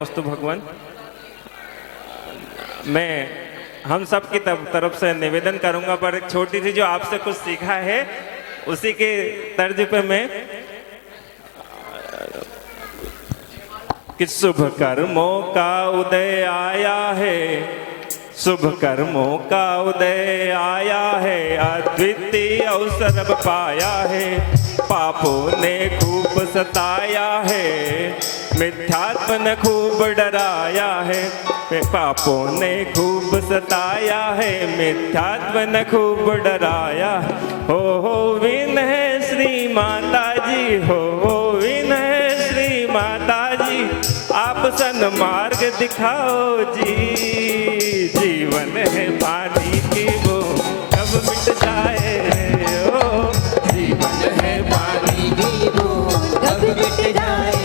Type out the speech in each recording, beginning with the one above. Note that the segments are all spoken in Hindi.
अस्तु भगवान। मैं हम सब की तरफ से निवेदन करूंगा, पर एक छोटी सी जो आपसे कुछ सीखा है उसी के तर्ज पे मैं कि शुभ कर्मों का उदय आया है, शुभ कर्मों का उदय आया है, अद्वितीय अवसर पाया है, पापों ने खूब सताया है, मिथ्यात्व ने खूब डराया है, पापों ने खूब सताया है, मिथ्यात्व ने खूब डराया। हो विनय श्री माता जी, हो विनय श्री माता जी, आप सन्मार्ग दिखाओ जी। जीवन है पानी की बूंद कब मिट जाए, ओ जीवन है पानी की बूंद कब मिट जाए।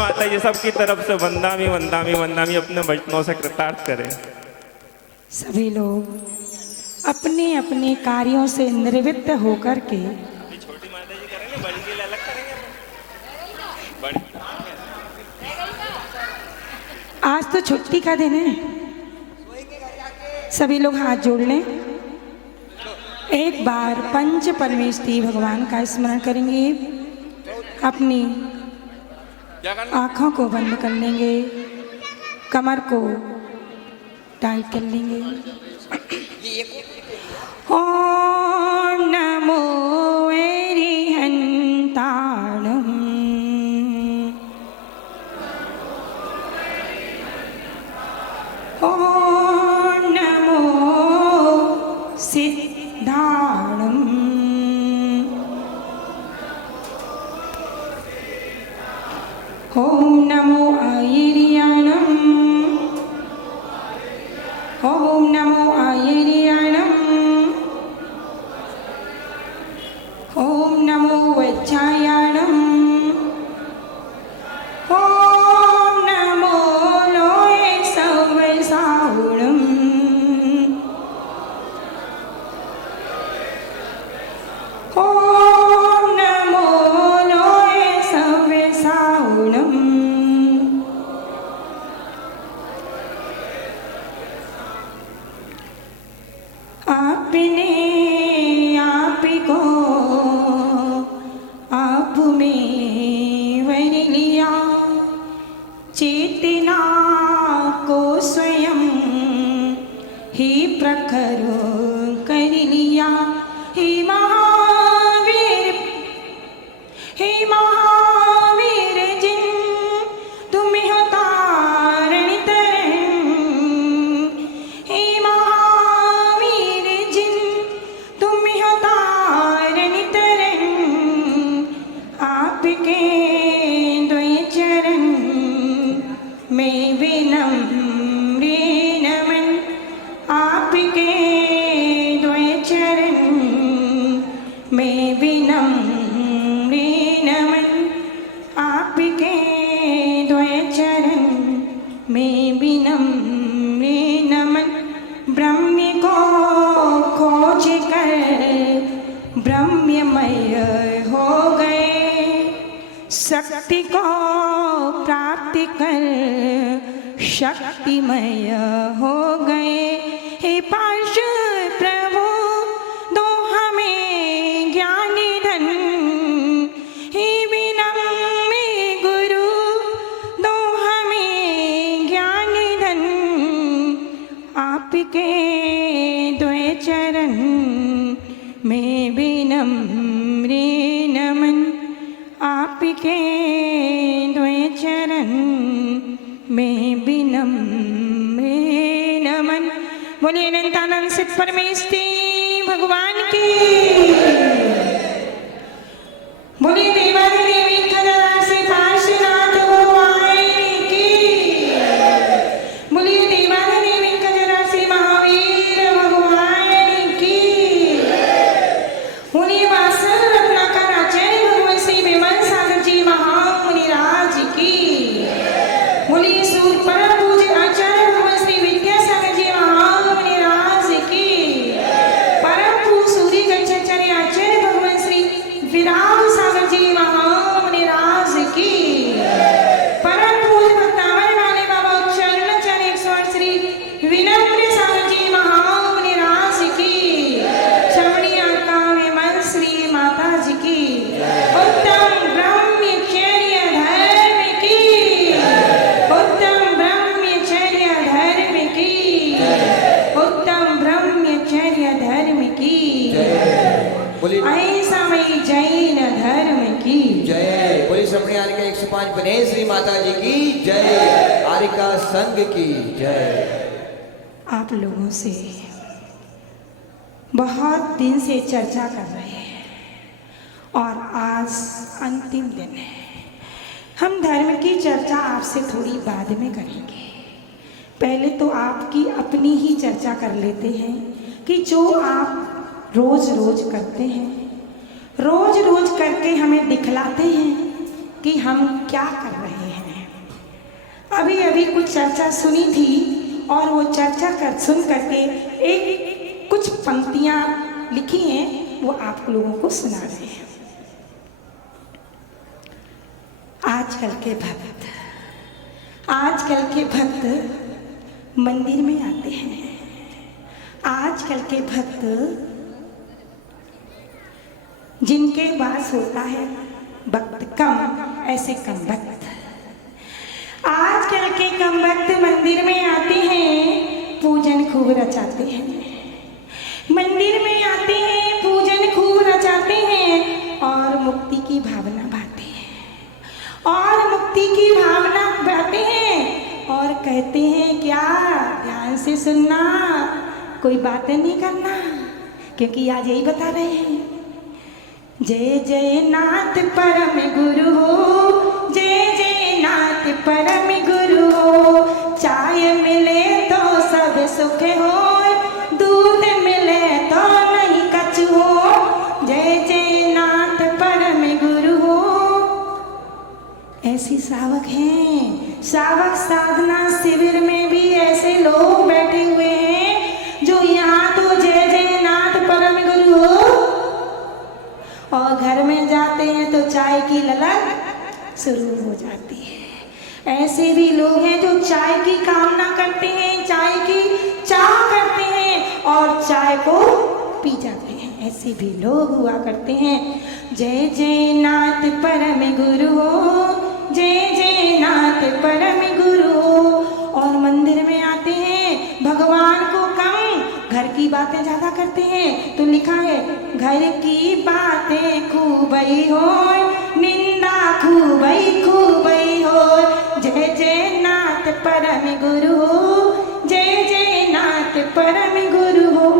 माता जी सबकी तरफ से वंदामी वंदामी वंदामी अपने वचनों से कृतार्थ करें। सभी लोग अपने अपने कार्यों से निवृत्त होकर के छोटी माता जी करेंगे, बड़ी के लिए अलग करेंगे। आज तो छुट्टी का दिन है, सभी लोग हाथ जोड़ लें। एक बार पंच परमेष्ठी भगवान का स्मरण करेंगे, अपनी आँखों को बंद कर लेंगे, कमर को टाइट कर लेंगे। ओम नमो अरिहंताणम्, ओम नमो सिद्धाणम्, ओम नमो आयर्याणम्, ओम नमो आयर्याणम्, ओम नमो वज्रायाणम्, ओम नमो लोये सवसाहुणम्, ओम नमो लोये सवसाहुणम्। आपने आप को आप में वर लिया, चेतना को स्वयं ही प्रखर कर लिया। हे महावीर, हे महावीर जिन तुम्हें हो तारण तरन, हे महावीर जिन तुम्हें हो तारण तरन, आपके द्वय चरण में विनम्र नमन, आपके द्वय चरण में विनम्र नमन, आपके द्वय चरण में विनम्र नमन। ब्रह्म को खोज कर ब्रह्ममय हो गए, शक्ति को प्राप्त कर शक्तिमय हो गए। हे पार्ष प्रभु दो हमें ज्ञान धन, हे विनम्र गुरु दो हमें ज्ञान धन, आपके द्वय चरण में विनम्र नमन, आपके द्वय चरण में विनम्र नमन। बोलिए अनंतानंद सिद्ध परमेष्ठी भगवान की, बोलिए देवाधिदेवी खजानसी पार्श्वनाथ भगवान की, बोलिए देवाधिदेवी खजानसी महावीर भगवान की, बोलिए वासव रत्नाकर राजे बोलिए ऐसा में जैन धर्म की जय। बोलिए सपने आरिका 105 बनेश्वरी माता जी की जय। आरिका संघ की जय। आप लोगों से बहुत दिन से चर्चा कर रहे हैं और आज अंतिम दिन है। हम धर्म की चर्चा आपसे थोड़ी बाद में करेंगे। पहले तो आपकी अपनी ही चर्चा कर लेते हैं कि जो आप रोज रोज करते हैं, रोज रोज करके हमें दिखलाते हैं कि हम क्या कर रहे हैं। अभी अभी कुछ चर्चा सुनी थी और वो चर्चा सुन करके एक कुछ पंक्तियां लिखी हैं, वो आप लोगों को सुना रहे हैं। आजकल के भक्त मंदिर में आते हैं। आजकल के भक्त जिनके पास होता है वक्त कम, ऐसे कम भक्त आजकल के कम भक्त मंदिर में आते हैं, पूजन खूब रचाते हैं। मंदिर में आते हैं, पूजन खूब रचाते हैं और मुक्ति की भावना बांटते हैं और मुक्ति की भावना बांटते हैं और कहते हैं क्या, ध्यान से सुनना, कोई बातें नहीं करना, क्योंकि आज यही बता रहे हैं। जय जय नाथ परम गुरु हो, जय जय नाथ परम गुरु हो। चाय मिले तो सब सुख हो, दूध मिले तो नहीं कछु हो। जय जय नाथ परम गुरु हो। ऐसी सावक हैं। सावक साधना शिविर में भी ऐसे लोग बैठे हुए हैं जो यहाँ तो जय जय नाथ परम गुरु हो और घर में जाते हैं तो चाय की ललक शुरू हो जाती है। ऐसे भी लोग हैं जो चाय की कामना करते हैं, चाय की चाह करते हैं और चाय को पी जाते हैं। ऐसे भी लोग हुआ करते हैं। जय जय नाथ परम गुरु हो, जय जय नाथ परम गुरु हो। और मंदिर में आते हैं, भगवान को कम, घर की बातें ज्यादा करते हैं। तो लिखा है घर की बातें खूबई हो, निंदा खूबई खूबई हो। जय जय नाथ परम गुरु हो, जय जय नाथ परम गुरु हो।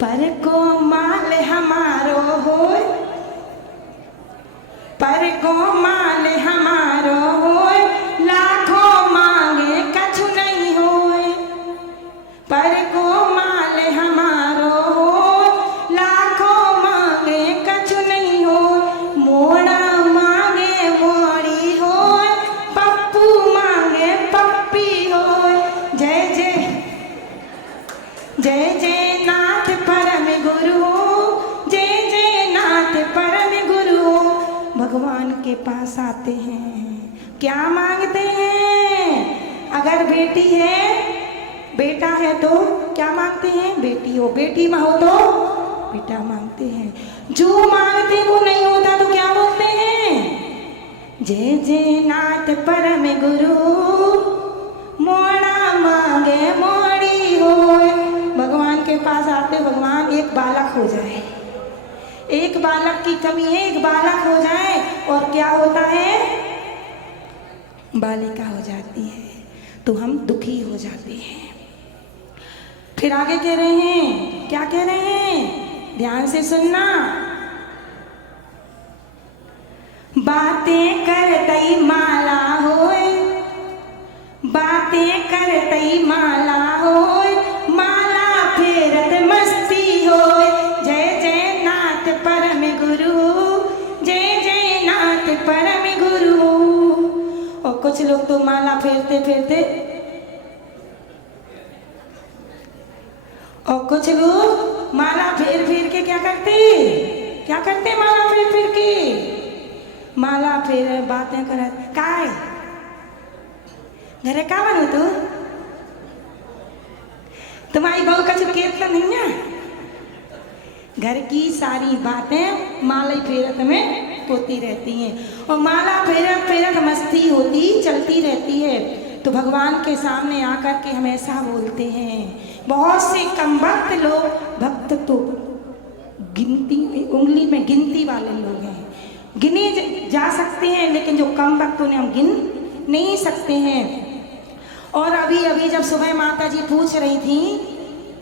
पर को माल हमारो हो, पर को माल हमारो हो, लाखों मांगे कछु नहीं होए। पर को माल हमारो हो, लाखों मांगे कछु नहीं हो। मोड़ा मांगे मोड़ी हो, पप्पू मांगे पप्पी हो। जय जय जय जय नाथ परम गुरु हो, जय जय नाथ परम गुरु हो। भगवान के पास आते हैं, क्या मांगते हैं? अगर बेटी है, बेटा है तो क्या मांगते हैं? बेटी हो, बेटी माँ हो तो बेटा मांगते हैं। जो मांगते वो नहीं होता तो क्या बोलते हैं? जय जय नाथ परम गुरु, मोड़ा मांगे मोड़ी हो। भगवान के पास आते, भगवान एक बालक हो जाए, एक बालक की कमी है, एक बालक हो जाए और क्या होता है? बालिका हो जाती है, तो हम दुखी हो जाते हैं। फिर आगे कह रहे हैं, क्या कह रहे हैं? ध्यान से सुनना। बातें करतई माला होए, बातें करतई माला होए, माला फेरत मस्ती होए। जय जय नाथ परम गुरु, जय जय नाथ परम गुरु। और कुछ लोग तो माला फेरते फेरते, और कुछ लोग माला फेर फेर के क्या करते माला फेर फेर के, माला फेर बातें कर। काय घरे का बनो तू, तुम्हारी बहू कछु कीर्तन नहीं है। घर की सारी बातें माला फेरत में होती रहती हैं और माला फेरत फेरत मस्ती होती चलती रहती है। तो भगवान के सामने आकर के हम ऐसा बोलते हैं। बहुत से कम भक्त लोग, भक्त तो उंगली में गिनती वाले लोग हैं, गिने जा सकते हैं, लेकिन जो कम वक्त उन्हें हम गिन नहीं सकते हैं। और अभी अभी जब सुबह माता जी पूछ रही थी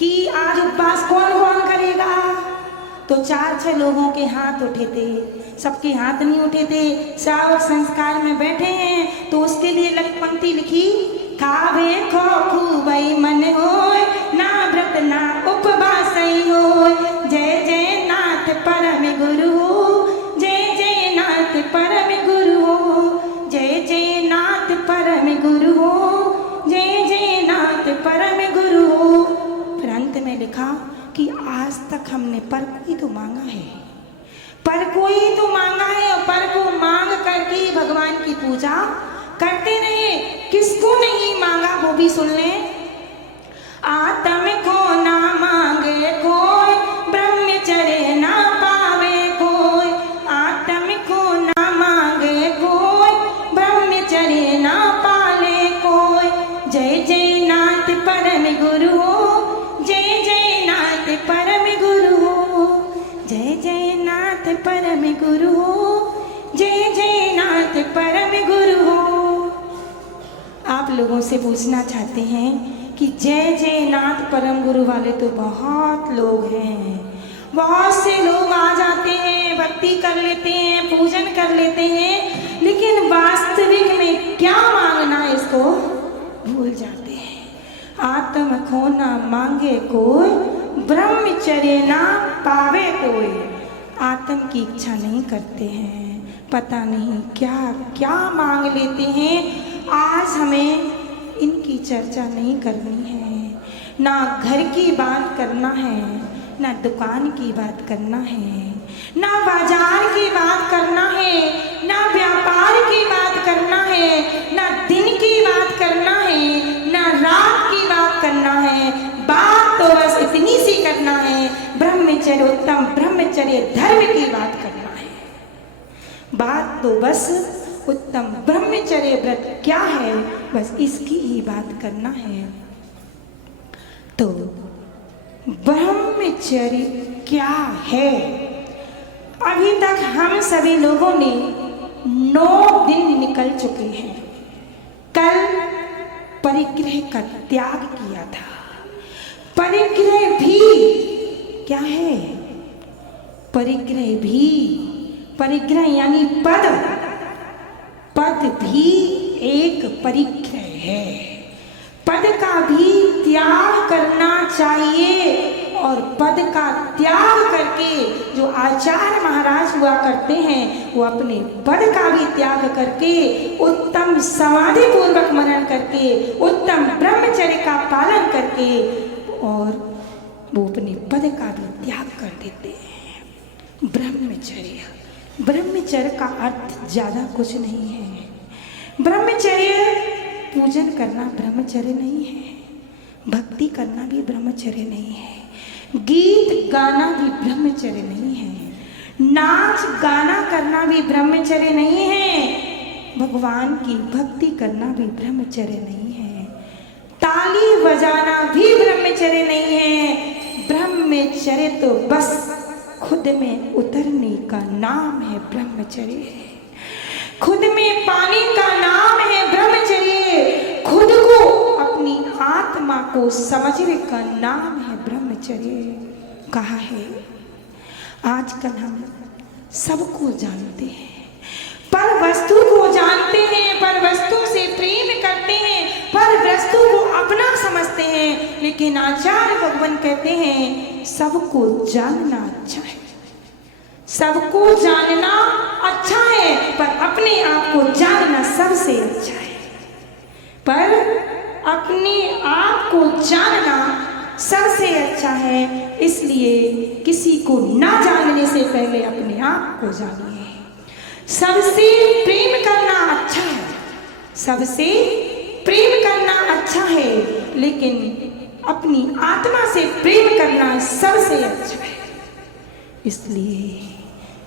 कि आज उपवास कौन कौन करेगा, तो 4-6 लोगों के हाथ उठे थे, सबके हाथ नहीं उठे थे। श्रावक संस्कार में बैठे हैं तो उसके लिए पंक्ति लिखी, खावे खो खूबई मन होय, ना व्रत ना उपवास होय, जय जय नाथ परम गुरु हो, जय जय नाथ परम गुरु हो, जय जय नाथ परम गुरु हो, जय जय नाथ परम गुरु हो। फिर अंत में लिखा कि आज तक हमने पर कोई तो मांगा है, पर कोई तो मांगा है, और पर को मांग करके भगवान की पूजा करते रहे। किसको नहीं मांगा वो भी सुन लें। आत्म को ना मांगे कोई, ब्रह्मचर्य ना पावे कोई, आत्म को ना मांगे कोई, ब्रह्मचर्य ना पाले कोई, जय जय नाथ परम गुरु हो, जय जय नाथ परम गुरु हो, जय जय नाथ परम गुरु हो, जय जय नाथ परम गुरु हो। आप लोगों से पूछना चाहते हैं कि जय जय नाथ परम गुरु वाले तो बहुत लोग हैं, बहुत से लोग आ जाते हैं, भक्ति कर लेते हैं, पूजन कर लेते हैं, लेकिन वास्तविक में क्या मांगना है इसको भूल जाते हैं। आत्म को ना मांगे कोई, ब्रह्मचर्य ना पावे कोई, आत्म की इच्छा नहीं करते हैं, पता नहीं क्या क्या मांग लेते हैं। आज हमें इनकी चर्चा नहीं करनी है, ना घर की बात करना है, ना दुकान की बात करना है, ना बाजार की बात करना है, ना व्यापार की बात करना है, ना दिन की बात करना है, ना रात की बात करना है। बात तो बस इतनी सी करना है, ब्रह्मचर्य उत्तम ब्रह्मचर्य धर्म की बात करना है। बात तो बस उत्तम ब्रह्मचर्य व्रत क्या है, बस इसकी ही बात करना है। तो ब्रह्मचर्य क्या है? अभी तक हम सभी लोगों ने 9 दिन निकल चुके हैं। कल परिग्रह का त्याग किया था। परिग्रह भी क्या है? परिग्रह यानी पद भी एक परिग्रह है। पद का भी त्याग करना चाहिए, और पद का त्याग करके जो आचार्य महाराज हुआ करते हैं वो अपने पद का भी त्याग करके उत्तम समाधि पूर्वक मनन करके उत्तम ब्रह्मचर्य का पालन करके और वो अपने पद का भी त्याग कर देते हैं। ब्रह्मचर्य का अर्थ ज़्यादा कुछ नहीं है। ब्रह्मचर्य पूजन करना ब्रह्मचर्य नहीं है, भक्ति करना भी ब्रह्मचर्य नहीं है, गीत गाना भी ब्रह्मचर्य नहीं है, नाच गाना करना भी ब्रह्मचर्य नहीं है, भगवान की भक्ति करना भी ब्रह्मचर्य नहीं है, ताली बजाना भी ब्रह्मचर्य नहीं है। ब्रह्मचर्य तो बस खुद में उतरने का नाम है, ब्रह्मचर्य है। खुद में पाने का नाम है ब्रह्मचर्य। खुद को अपनी आत्मा को समझने का नाम है ब्रह्मचर्य। कहा है आजकल हम सबको जानते हैं, पर वस्तु को जानते हैं, पर वस्तु से प्रेम करते हैं, पर वस्तु को अपना समझते हैं। लेकिन आचार्य भगवान कहते हैं सबको जानना अच्छा है, सबको जानना अच्छा है, पर अपने आप को जानना सबसे अच्छा है। पर अपने आप को जानना सबसे अच्छा है, इसलिए किसी को ना जानने से पहले अपने आप को जानिए। सबसे प्रेम करना अच्छा है, सबसे प्रेम करना अच्छा है, लेकिन अपनी आत्मा से प्रेम करना सबसे अच्छा है। इसलिए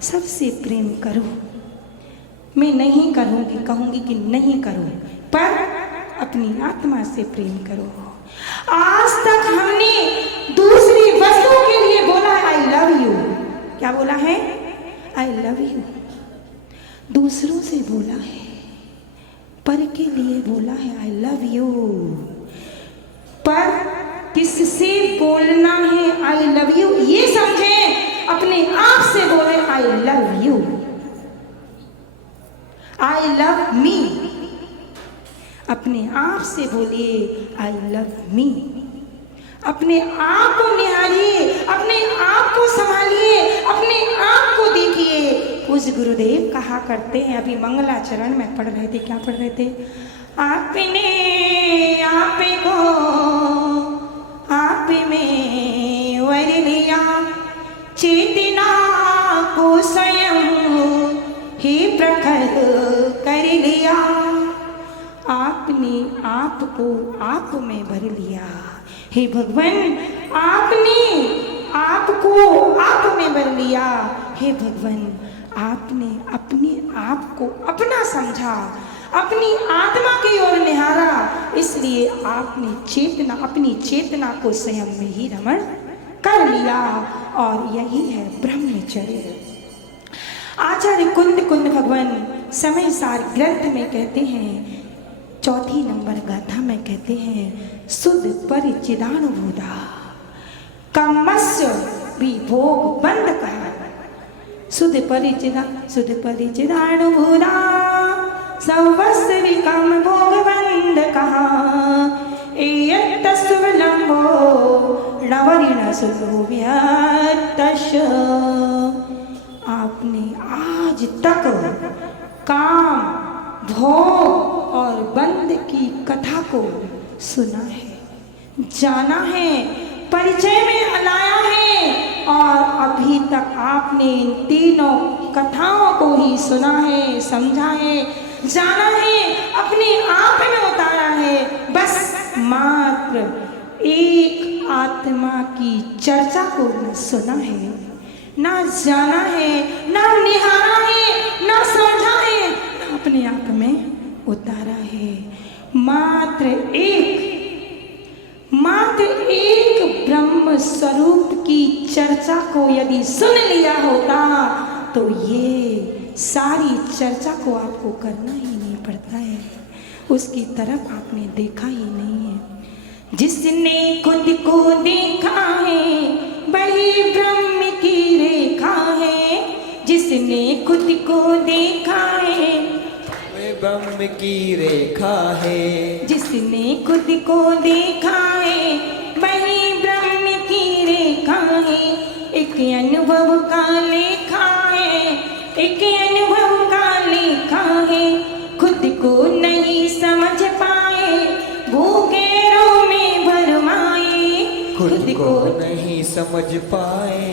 सबसे प्रेम करो। मैं नहीं करूँगी, कहूँगी कि नहीं करो, पर अपनी आत्मा से प्रेम करो। आज तक हमने दूसरी वस्तु के लिए बोला आई लव यू, बोला है? I love you. दूसरों से बोला है, पर के लिए बोला है आई लव यू। पर किससे बोलना है आई लव यू ये समझें, अपने आप से बोले I love you, I love me. अपने आप से बोलिए आई लव मी। अपने आप को निहारिए, अपने आप को संभालिए, अपने आप को देखिए। पूज्य गुरुदेव कहा करते हैं, अभी मंगलाचरण में पढ़ रहे थे, क्या पढ़ रहे थे? आपने आप को आप में वर लिया, चेतना को स्वयं ही प्रखर कर लिया। आपने आप को आप में भर लिया। हे भगवान, आपने आपको आप में भर लिया। हे भगवान, आपने अपने आप को अपना समझा, अपनी आत्मा की ओर निहारा, इसलिए आपने चेतना, अपनी चेतना को स्वयं में ही रमण कर लिया। और यही है ब्रह्मचर्य। आचार्य कुंद भगवान समय सार ग्रंथ में कहते हैं, चौथी नंबर गाथा में कहते हैं, शुद्ध परिचिदानुभूता कमस्य विभोग बंद कहा। शुद्ध परिचिदानुभूता सर्वस्व विकम भोग बंद कहा। एयत्तस्वलंबो नवरिण सुलोभ्यतश। आपने आज तक काम, भोग और बंद की कथा को सुना है, जाना है, परिचय में लाया है, और अभी तक आपने इन तीनों कथाओं को ही सुना है, समझा है, जाना है, अपने आप में उतारा है। बस मात्र एक आत्मा की चर्चा को न सुना है, ना जाना है, ना निहारा है, ना समझा है, ना अपने आप में उतारा है। मात्र एक ब्रह्म स्वरूप की चर्चा को यदि सुन लिया होता तो ये सारी चर्चा को आपको करना ही नहीं पड़ता है, उसकी तरफ आपने देखा ही नहीं है। जिसने खुद को देखा है वही ब्रह्म की रेखा है। जिसने खुद को देखा है ब्रह्म की रेखा है। जिसने खुद को देखा है वही ब्रह्म की रेखा है। एक अनुभव का लेखा है, एक अनुभव का लेखा है। खुद को नहीं समझ पाए वो गैरों में भरमाए। खुद को नहीं समझ पाए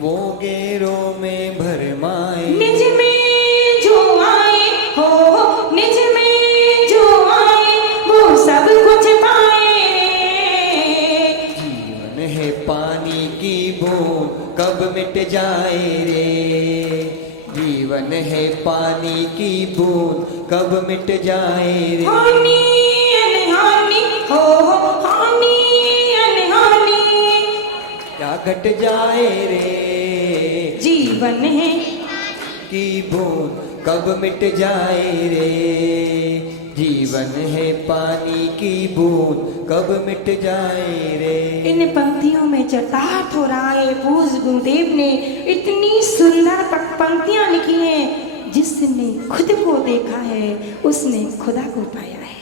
वो गैरों में भरमाए। निज में जो आए हो, निज में जो आए वो सब कुछ पाए। जीवन है पानी की बूंद कब मिट जाए रे। जीवन है पानी की बूंद कब मिट जाए रे। हानि अनहानि हो, हानि अनहानि क्या घट जाए रे। जीवन है की बूंद कब मिट जाए रे। जीवन है पानी की बूंद कब मिट जाए रे। इन पंक्तियों में चरितार्थ हो रहा है। पूज्य गुरुदेव ने इतनी सुंदर पंक्तियां लिखी हैं। जिसने खुद को देखा है उसने खुदा को पाया है।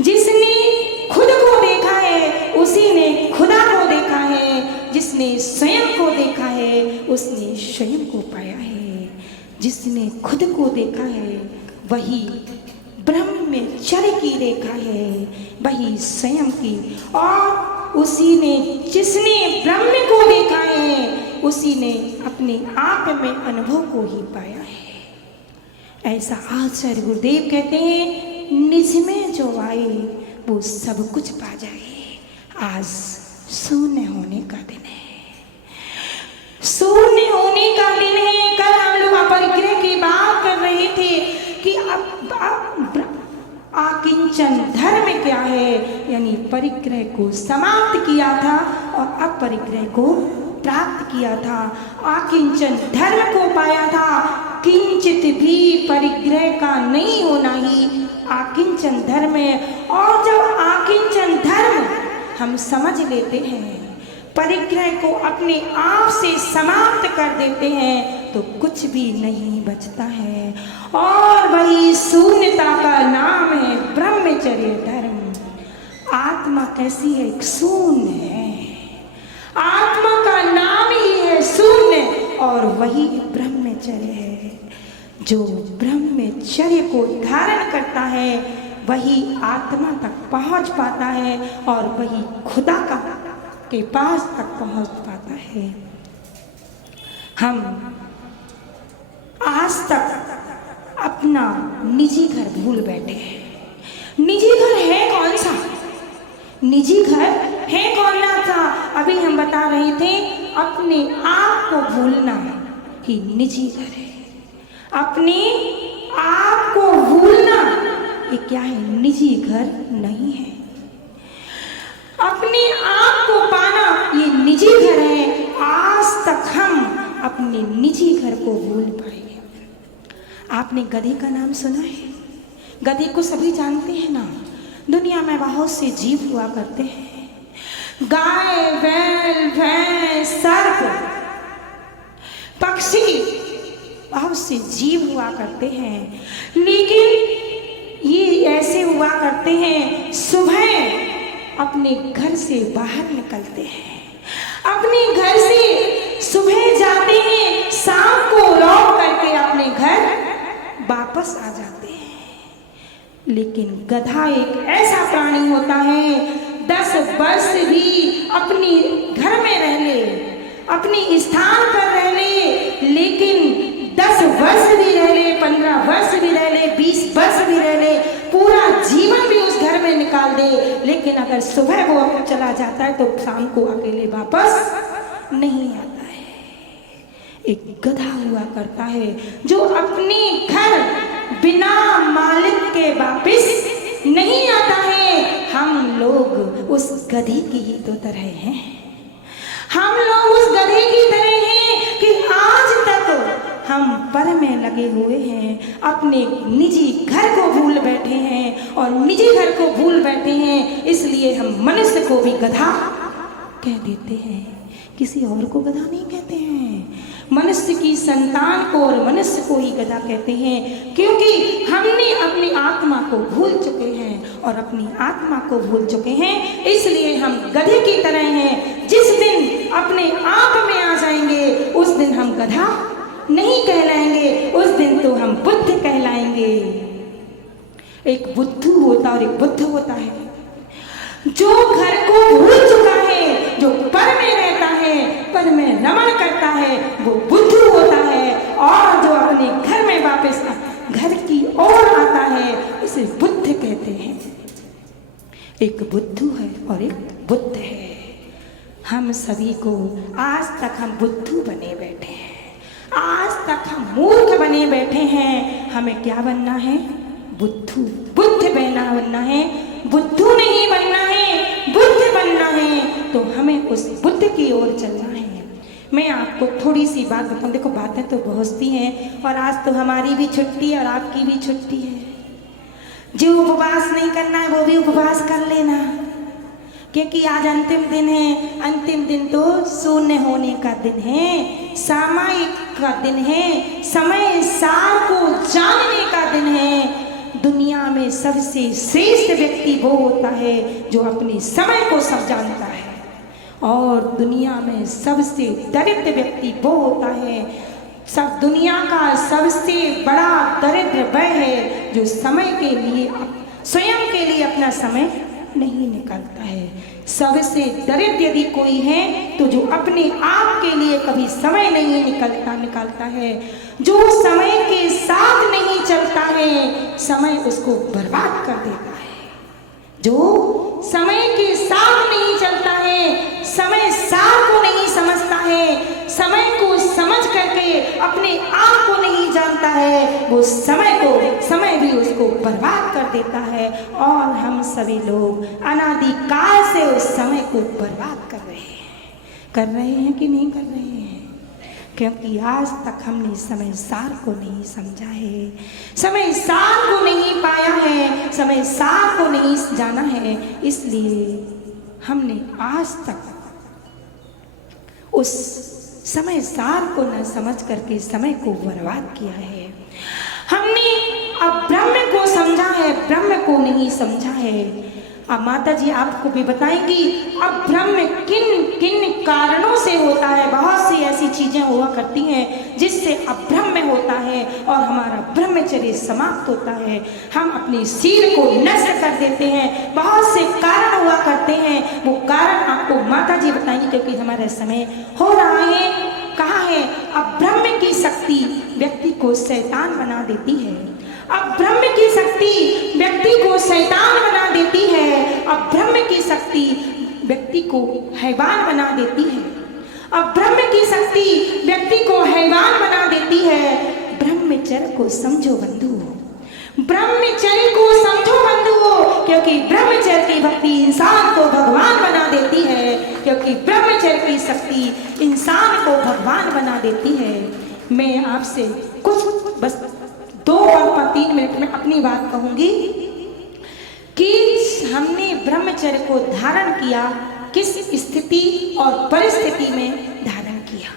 जिसने खुद को देखा है उसी ने खुदा को देखा है। जिसने स्वयं को देखा है उसने स्वयं को पाया है। जिसने खुद को देखा है वही ब्रह्मचर्य की रेखा है, वही स्वयं की। और उसी ने, जिसने ब्रह्म को देखा है उसी ने अपने आप में अनुभव को ही पाया है। ऐसा आचार्य गुरुदेव कहते हैं, निज में जो आए वो सब कुछ पा जाए। आज शून्य होने का दिन है, शून्य होने का दिन है। कल हम लोग अपरिग्रह की बात कर रहे थे कि अब आकिंचन धर्म क्या है, यानी परिग्रह को समाप्त किया था और अपरिग्रह को प्राप्त किया था, आकिंचन धर्म को पाया था, किंचित भी परिग्रह का नहीं होना ही आकिंचन धर्म है। और जब आकिंचन धर्म हम समझ लेते हैं, परिग्रह को अपने आप से समाप्त कर देते हैं, तो कुछ भी नहीं बचता है। और वही शून्यता का नाम है ब्रह्मचर्य धर्म। आत्मा कैसी है? एक शून्य है। आत्मा का नाम ही है शून्य, और वही ब्रह्मचर्य है। जो ब्रह्मचर्य को धारण करता है वही आत्मा तक पहुंच पाता है, और वही खुदा के पास तक पहुंच पाता है। हम आज तक अपना निजी घर भूल बैठे हैं। निजी घर है कौन सा? निजी घर है कौन सा? अभी हम बता रहे थे, अपने आप को भूलना ही निजी घर है। अपने आप को भूलना ये क्या है? निजी घर नहीं है। अपने आप को पाना ये निजी घर है। आज तक हम अपने निजी घर को भूल पाए। आपने गधे का नाम सुना है? गधे को सभी जानते हैं ना। दुनिया में बहुत से जीव हुआ करते हैं, गाय, बैल, भैंस, सर्प, पक्षी, बहुत से जीव हुआ करते हैं। लेकिन ये ऐसे हुआ करते हैं, सुबह अपने घर से बाहर निकलते हैं, अपने घर से सुबह जाते हैं, शाम को लौट करके अपने घर वापस आ जाते हैं। लेकिन गधा एक ऐसा प्राणी होता है, 10 वर्ष भी अपनी घर में रह ले, अपनी स्थान पर रह ले, लेकिन 10 वर्ष भी रह ले, 15 वर्ष भी रह ले, 20 वर्ष भी रह ले, पूरा जीवन भी उस घर में निकाल दे, लेकिन अगर सुबह वो चला जाता है तो शाम को अकेले वापस नहीं आता है। एक गधा हुआ करता है जो अपने घर बिना मालिक के वापस नहीं आता है। हम लोग उस गधे की ही तो तरह हैं। हम लोग उस गधे की तरह हैं कि आज तक हम पर में लगे हुए हैं, अपने निजी घर को भूल बैठे हैं, और निजी घर को भूल बैठे हैं इसलिए हम मनुष्य को भी गधा कह देते हैं, किसी और को गधा नहीं कहते हैं। मनुष्य की संतान को और मनुष्य को ही गधा कहते हैं, क्योंकि हमने अपनी आत्मा को भूल चुके हैं और अपनी आत्मा को भूल चुके हैं, इसलिए हम गधे की तरह हैं। जिस दिन अपने आप में आ जाएंगे उस दिन हम गधा नहीं कहलाएंगे, उस दिन तो हम बुद्ध कहलाएंगे। एक बुद्धू होता और एक बुद्ध होता है। जो घर को भूल चुका है, जो पर में रहता है, पर में रमण करता है, वो बुद्धू होता है, और जो अपने घर में वापस घर की ओर आता है उसे बुद्ध कहते हैं। एक बुद्धू है और एक बुद्ध है। हम सभी को आज तक हम बुद्धू बने बैठे हैं, आज तक हम मूर्ख बने बैठे हैं। हमें क्या बनना है? बुद्धू, बुद्ध बनना है, बुद्धू नहीं बनना है, बुद्ध बनना है। तो हमें उस बुद्ध की ओर चलना है। मैं आपको थोड़ी सी बात बताऊं। देखो, बातें तो बहुत सी हैं, और आज तो हमारी भी छुट्टी है और आपकी भी छुट्टी है। जो उपवास नहीं करना है वो भी उपवास कर लेना, क्योंकि आज अंतिम दिन है। अंतिम दिन तो शून्य होने का दिन है, सामायिक का दिन है, समय सार को जानने का दिन है। दुनिया में सबसे श्रेष्ठ व्यक्ति वो होता है जो अपने समय को सब जानता है, और दुनिया में सबसे दरिद्र व्यक्ति वो होता है, सब दुनिया का सबसे बड़ा दरिद्र वह है जो समय के लिए, स्वयं के लिए अपना समय नहीं निकालता है। सबसे दरिद्र यदि कोई है तो जो अपने आप के लिए कभी समय नहीं निकालता है, जो समय के साथ नहीं चलता है, समय उसको बर्बाद कर देता है। जो समय के साथ नहीं चलता है, समय सार को नहीं समझता है, समय को समझ करके अपने आप को नहीं जानता है, वो समय भी उसको बर्बाद कर देता है। और हम सभी लोग अनादिकाल से उस समय को बर्बाद कर रहे हैं कि नहीं कर रहे हैं? क्योंकि आज तक हमने समय सार को नहीं समझा है, समय सार को नहीं पाया है, समय सार को नहीं जाना है। इसलिए हमने आज तक उस समय सार को न समझ करके समय को बर्बाद किया है। हमने अब ब्रह्म को समझा है, ब्रह्म को नहीं समझा है। अब माता जी आपको भी बताएंगी अब ब्रह्म किन किन कारणों से होता है। बहुत सी ऐसी चीजें हुआ करती हैं जिससे अब ब्रह्म होता है और हमारा ब्रह्मचर्य समाप्त होता है, हम अपनी सील को नष्ट कर देते हैं। बहुत से कारण हुआ करते हैं, वो कारण आपको माता जी बताएंगी क्योंकि हमारा समय हो रहा है। कहा है अब ब्रह्म की शक्ति व्यक्ति को शैतान बना देती है, अब ब्रह्म की शक्ति व्यक्ति को शैतान बना देती है, अब ब्रह्म की शक्ति व्यक्ति को हैवान बना देती है, अब ब्रह्म की शक्ति व्यक्ति को हैवान बना देती है। ब्रह्मचर्य को समझो बंधु, ब्रह्मचर्य को समझो बंधु, क्योंकि ब्रह्मचर्य की भक्ति इंसान को भगवान बना देती है, क्योंकि ब्रह्मचर्य की शक्ति इंसान को भगवान बना देती है। मैं आपसे कुछ बस 2 और 3 मिनट में अपनी बात कहूंगी कि हमने ब्रह्मचर्य को धारण किया, किस स्थिति और परिस्थिति में धारण किया।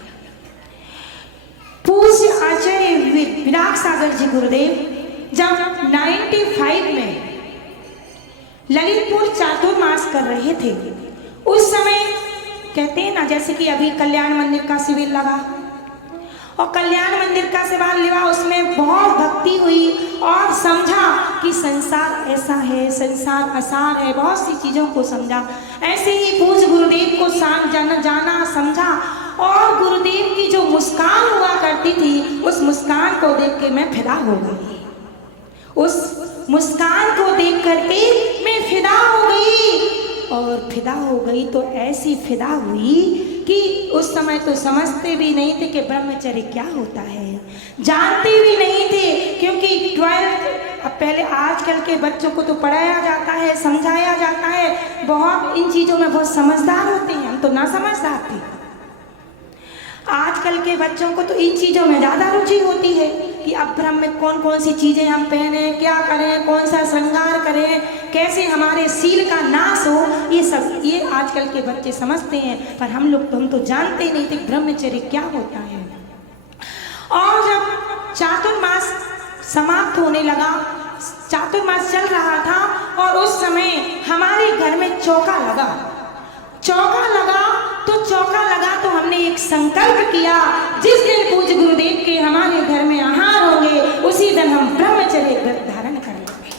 पूज्य आचार्य विराग सागर जी गुरुदेव जब 95 में ललितपुर चातुर्मास कर रहे थे, उस समय कहते हैं ना, जैसे कि अभी कल्याण मंदिर का शिविर लगा और कल्याण मंदिर का शिविर लगा, उसमें बहुत भक्ति हुई और समझा कि संसार ऐसा है, संसार असार है, बहुत सी चीज़ों को समझा। ऐसे ही पूज्य गुरुदेव को जाना समझा और गुरुदेव की जो मुस्कान हुआ करती थी, उस मुस्कान को देख के मैं फिदा हो गई, उस मुस्कान को देख करके मैं फिदा हो गई। और फिदा हो गई तो ऐसी फिदा हुई कि उस समय तो समझते भी नहीं थे कि ब्रह्मचर्य क्या होता है, जानते भी नहीं थे, क्योंकि 12 पहले आजकल के बच्चों को तो पढ़ाया जाता है, समझाया जाता है, बहुत इन चीज़ों में बहुत समझदार होते हैं, हम तो ना समझदार थे। आजकल के बच्चों को तो इन चीज़ों में ज़्यादा रुचि होती है कि अब ब्रह्म में कौन कौन सी चीज़ें हम पहनें, क्या करें, कौन सा श्रृंगार करें, कैसे हमारे सील का नाश हो, ये सब ये आजकल के बच्चे समझते हैं। पर हम तो जानते नहीं थे ब्रह्मचर्य क्या होता है। और जब चातुर्मास समाप्त होने लगा, चातुर्मास चल रहा था और उस समय हमारे घर में चौका लगा तो हमने एक संकल्प किया, जिस दिन पूज्य गुरुदेव के हमारे घर में आहार होंगे उसी दिन हम ब्रह्मचर्य व्रत धारण करेंगे।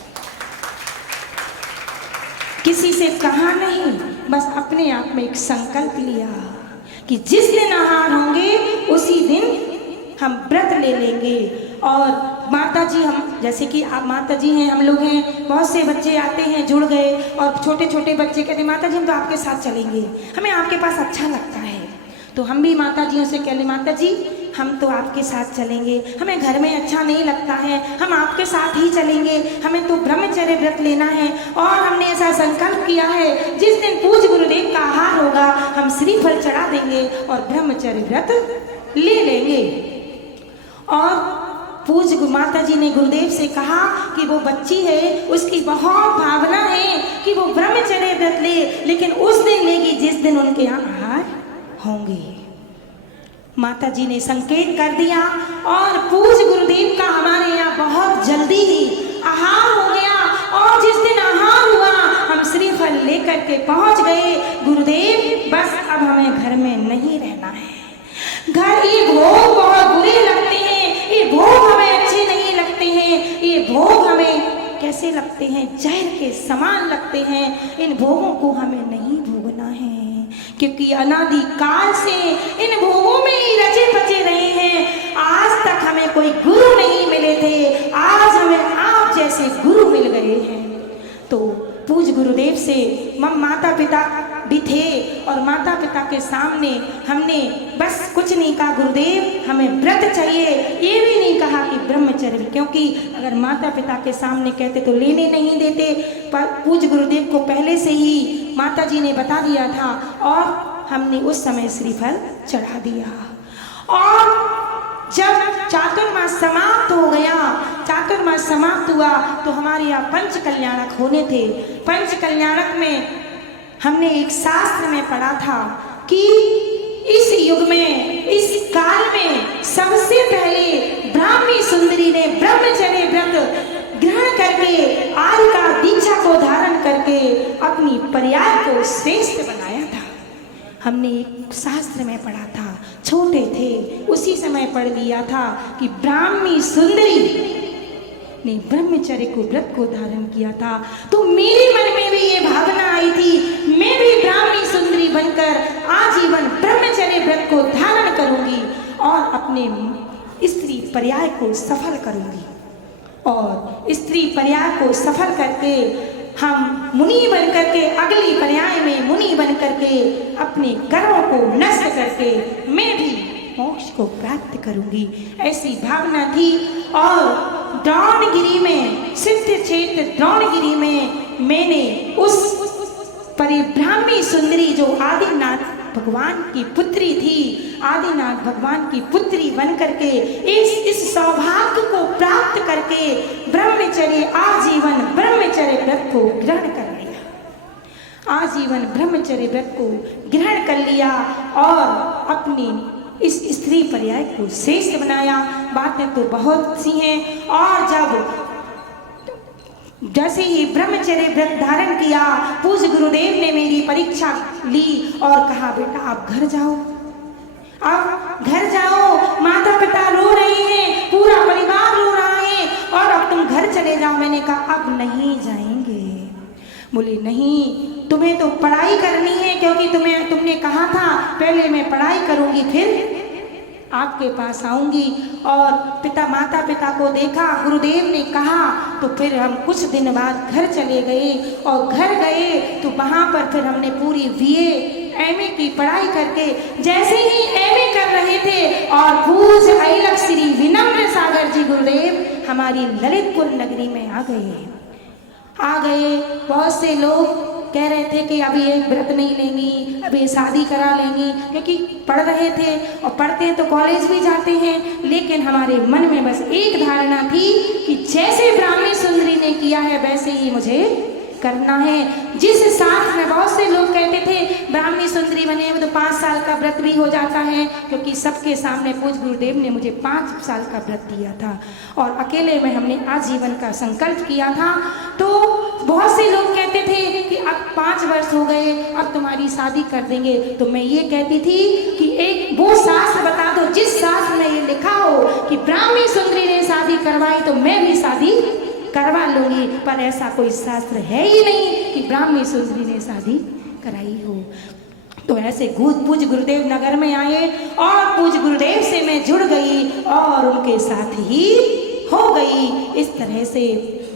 किसी से कहा नहीं, बस अपने आप में एक संकल्प लिया कि जिस दिन आहार होंगे उसी दिन हम व्रत ले लेंगे। और माता जी, हम जैसे कि आप माता जी हैं, हम लोग हैं, बहुत से बच्चे आते हैं, जुड़ गए और छोटे छोटे बच्चे कहते हैं माता जी हम तो आपके साथ चलेंगे, हमें आपके पास अच्छा लगता है। तो हम भी माता जियों से कहले माता जी हम तो आपके साथ चलेंगे, हमें घर में अच्छा नहीं लगता है, हम आपके साथ ही चलेंगे, हमें तो ब्रह्मचर्य व्रत लेना है। और हमने ऐसा संकल्प किया है जिस दिन पूज्य गुरुदेव का आहार होगा हम श्रीफल चढ़ा देंगे और ब्रह्मचर्य व्रत ले लेंगे। और पूज्य माता जी ने गुरुदेव से कहा कि वो बच्ची है, उसकी बहुत भावना है कि वो ब्रह्मचर्य व्रत ले, लेकिन उस दिन लेगी जिस दिन उनके यहाँ आहार होंगे। माता जी ने संकेत कर दिया और पूज्य गुरुदेव का हमारे यहाँ बहुत जल्दी ही आहार हो गया। और जिस दिन आहार हुआ हम श्रीफल लेकर के पहुँच गए। गुरुदेव बस अब हमें घर में नहीं रहना है, घर ये भोग बहुत बुरे लगते हैं, ये भोग हमें अच्छे नहीं लगते हैं, ये भोग हमें कैसे लगते हैं, जहर के समान लगते हैं, इन भोगों को हमें नहीं भोगना है, क्योंकि अनादि काल से इन भोगों में ही रचे बचे रहे हैं। आज तक हमें कोई गुरु नहीं मिले थे, आज हमें आप जैसे गुरु मिल गए हैं। तो पूज्य गुरुदेव से माता पिता भी थे और माता पिता के सामने हमने बस कुछ नहीं कहा गुरुदेव हमें व्रत चाहिए, ये भी नहीं कहा कि ब्रह्मचर्य, क्योंकि अगर माता पिता के सामने कहते तो लेने नहीं देते। पर पूज्य गुरुदेव को पहले से ही माता जी ने बता दिया था और हमने उस समय श्रीफल चढ़ा दिया। और जब चातुर्मास समाप्त हो गया, चातुर्मास समाप्त हुआ तो हमारे यहाँ पंच कल्याणक होने थे। पंच कल्याणक में हमने एक शास्त्र में पढ़ा था कि इस युग में, इस काल में सबसे पहले ब्राह्मी सुंदरी ने ब्रह्मचर्य व्रत ग्रहण करके, आर्य का दीक्षा को धारण करके अपनी पर्याय को श्रेष्ठ बनाया था। हमने एक शास्त्र में पढ़ा था, छोटे थे उसी समय पढ़ लिया था कि ब्राह्मी सुंदरी ने ब्रह्मचर्य को व्रत को धारण किया था। तो मेरे मन में भी ये भावना आई थी, मैं भी ब्राह्मी सुंदरी बनकर आजीवन ब्रह्मचर्य व्रत को धारण करूंगी और अपने स्त्री पर्याय को सफल करूंगी। और स्त्री पर्याय को सफल करके हम मुनि बन करके, अगली पर्याय में मुनि बन करके अपने कर्मों को नष्ट करके मैं भी मोक्ष को प्राप्त करूंगी, ऐसी भावना थी। और द्रोणगिरी में, सिद्ध क्षेत्र द्रोणगिरी में मैंने उस परिब्राह्मी सुंदरी जो आदिनाथ भगवान की पुत्री थी, आदिनाथ भगवान की पुत्री बन करके इस सौभाग्य को प्राप्त करके ब्रह्मचर्य, आजीवन ब्रह्मचर्य व्रत को ग्रहण कर लिया। आजीवन ब्रह्मचर्य व्रत को ग्रहण कर लिया और अपनी इस स्त्री पर्याय को श्रेष्ठ बनाया। बातें तो बहुत सी हैं। और जब जैसे ही ब्रह्मचर्य व्रत धारण किया, पूज्य गुरुदेव ने मेरी परीक्षा ली और कहा, बेटा आप घर जाओ, अब घर जाओ, माता पिता रो रहे हैं, पूरा परिवार रो रहा है और अब तुम घर चले जाओ। मैंने कहा अब नहीं जाएंगे। बोले नहीं, तुम्हें तो पढ़ाई करनी है, क्योंकि तुमने कहा था पहले मैं पढ़ाई करूंगी फिर आपके पास आऊंगी। और माता पिता को देखा, गुरुदेव ने कहा, तो फिर हम कुछ दिन बाद घर चले गए। और घर गए तो वहाँ पर फिर हमने पूरी बीए एमए की पढ़ाई करके, जैसे ही एमए कर रहे थे और पूज्य ऐलक श्री विनम्र सागर जी गुरुदेव हमारी ललितपुर नगरी में आ गए। बहुत से लोग कह रहे थे कि अभी ये व्रत नहीं लेंगी, अभी शादी करा लेंगी, क्योंकि पढ़ रहे थे और पढ़ते हैं तो कॉलेज भी जाते हैं। लेकिन हमारे मन में बस एक धारणा थी कि जैसे ब्राह्मी सुंदरी ने किया है वैसे ही मुझे करना है। जिस साथ में बहुत से लोग कहते थे ब्राह्मी सुंदरी बने तो 5 साल का व्रत भी हो जाता है, क्योंकि सबके सामने पूज्य गुरुदेव ने मुझे 5 साल का व्रत दिया था और अकेले में हमने आजीवन का संकल्प किया था। तो बहुत से लोग कहते थे कि अब 5 वर्ष हो गए, अब तुम्हारी शादी कर देंगे। तो मैं ये कहती थी कि एक वो शास्त्र बता दो जिस शास्त्र में ये लिखा हो कि ब्राह्मी सुंदरी ने शादी करवाई तो मैं भी शादी करवा लूंगी। पर ऐसा कोई शास्त्र है ही नहीं कि ब्राह्मी सुंदरी ने शादी कराई हो। तो ऐसे पूज्य गुरुदेव नगर में आए और पूज्य गुरुदेव से मैं जुड़ गई और उनके साथ ही हो गई। इस तरह से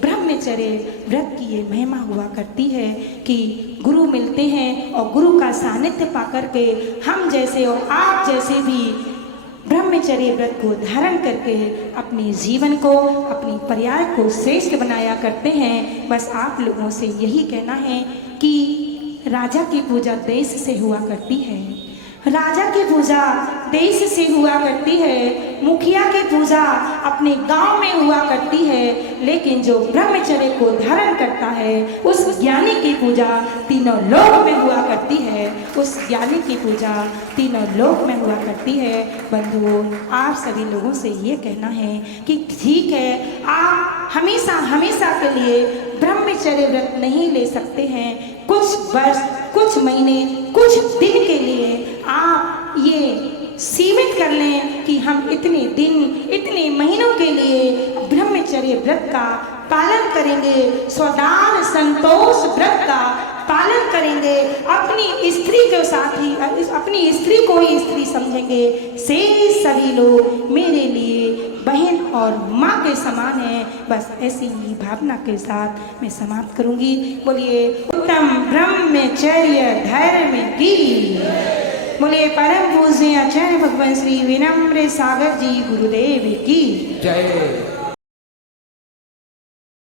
ब्रह्मचर्य व्रत की ये महिमा हुआ करती है कि गुरु मिलते हैं और गुरु का सानिध्य पाकर के हम जैसे और आप जैसे भी ब्रह्मचर्य व्रत को धारण करके अपने जीवन को, अपनी पर्याय को श्रेष्ठ बनाया करते हैं। बस आप लोगों से यही कहना है कि राजा की पूजा देश से हुआ करती है, राजा की पूजा देश से हुआ करती है, मुखिया की पूजा अपने गांव में हुआ करती है, लेकिन जो ब्रह्मचर्य को धारण करता है उस ज्ञानी की पूजा तीनों लोक में हुआ करती है, उस ज्ञानी की पूजा तीनों लोक में हुआ करती है। बंधुओं, आप सभी लोगों से ये कहना है कि ठीक है, आप हमेशा हमेशा के लिए ब्रह्मचर्य व्रत नहीं ले सकते हैं। कुछ वर्ष, कुछ महीने, कुछ दिन के लिए आप ये सीमित कर लें कि हम इतने दिन, इतने महीनों के लिए ब्रह्मचर्य व्रत का पालन करेंगे, स्वदान संतोष व्रत का पालन करेंगे, अपनी स्त्री के साथ ही अपनी स्त्री को ही स्त्री समझेंगे। से सभी लोग मेरे लिए बहन और माँ के समान है। बस ऐसी ही भावना के साथ मैं समाप्त करूंगी। बोलिए उत्तम ब्रह्मचर्य धर्म की, बोलिए परम पूज्य आचार्य भगवान श्री विनम्र सागर जी गुरुदेव की जय।